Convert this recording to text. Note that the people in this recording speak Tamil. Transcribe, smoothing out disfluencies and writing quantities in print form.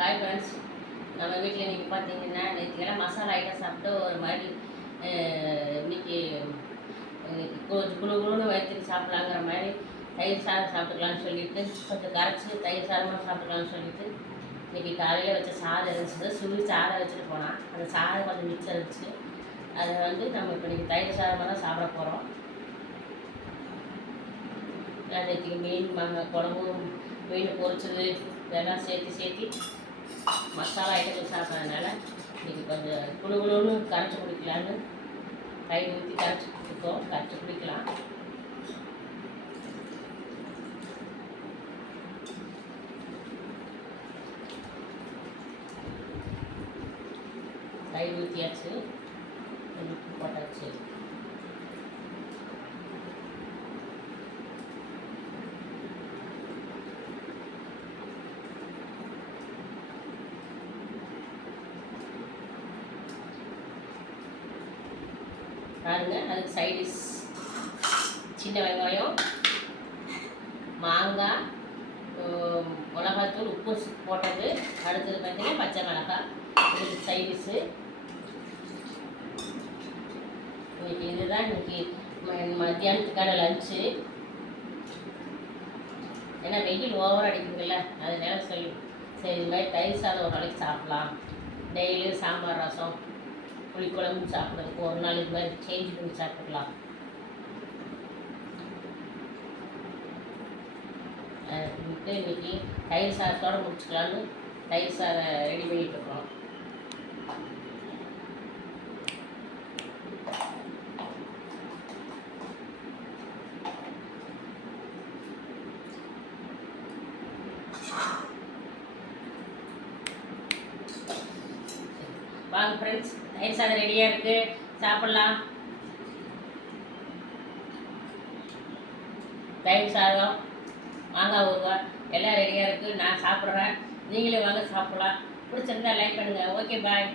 ஹாய் ஃப்ரெண்ட்ஸ், நம்ம வீட்டில் இன்றைக்கி பார்த்தீங்கன்னா நேற்றுக்கெல்லாம் மசாலா ஐட்டம் சாப்பிட்டு ஒரு மாதிரி இன்னைக்கு கொஞ்சம் குழு குழுன்னு வயிற்றுக்கு சாப்பிட்லாங்கிற மாதிரி தயிர் சாதம் சாப்பிட்டுக்கலான்னு சொல்லிட்டு கொஞ்சம் கரைச்சி தயிர் சாதமாக சாப்பிட்டுக்கலான்னு சொல்லிட்டு இன்றைக்கி காலையில் வச்ச சாதம் இருந்துச்சு. சுடு சாதம் வச்சுட்டு போனால் அந்த சாதம் கொஞ்சம் மிச்சம் இருந்துச்சு. அதை நம்ம இப்போ இன்றைக்கி தயிர் சாதமாக தான் சாப்பிட போகிறோம். நேற்றுக்கு மீன் குழம்பு, மீன் பொரிச்சது இதெல்லாம் சேர்த்து மசாலா ஐட்டங்கள் சாப்பிட்றதுனால இன்றைக்கி கொஞ்சம் குழுன்னு கரைச்சி குடிக்கலான்னு தயிர் ஊற்றி கரைச்சி குடிக்கலாம். தயிர் ஊற்றியாச்சு, உப்பு போட்டாச்சு. பாருங்க, அதுக்கு சைடிஷ் சின்ன வெங்காயம், மாங்காய், மிளகாத்தூள், உப்பு போட்டது. அடுத்தது பார்த்தீங்கன்னா பச்சை மிளகாய். இதுக்கு சைடிஷ்ஷு இன்னைக்கு இதுதான் இன்னைக்கு மத்தியானத்துக்கான லஞ்சு. ஏன்னா வெயில் ஓவர் அடிக்குதுல்ல, அதனால சரி இது மாதிரி தயிர் சாதம் ஒரு நாளைக்கு சாப்பிட்லாம். டெய்லியும் சாம்பார் ரசம் புளிக்குழம்பு சாப்பிட்றதுக்கு ஒரு நாள் இது மாதிரி சேஞ்ச் பண்ணி சாப்பிட்லாம். இன்னைக்கு தயிர் சாதத்தோடு முடிச்சுக்கலான்னு தயிர் சாதம் ரெடி பண்ணிட்டு இருக்கோம். வாங்க ஃப்ரெண்ட்ஸ், தயிர் சாதம் ரெடியாக இருக்குது, சாப்பிட்லாம். தயிர் சாதம், மாங்காய் ஊறுகாய் எல்லாம் ரெடியாக இருக்குது. நான் சாப்பிட்றேன், நீங்களே வாங்க சாப்பிட்லாம். பிடிச்சிருந்தா லைக் பண்ணுங்கள். ஓகே, பாய்.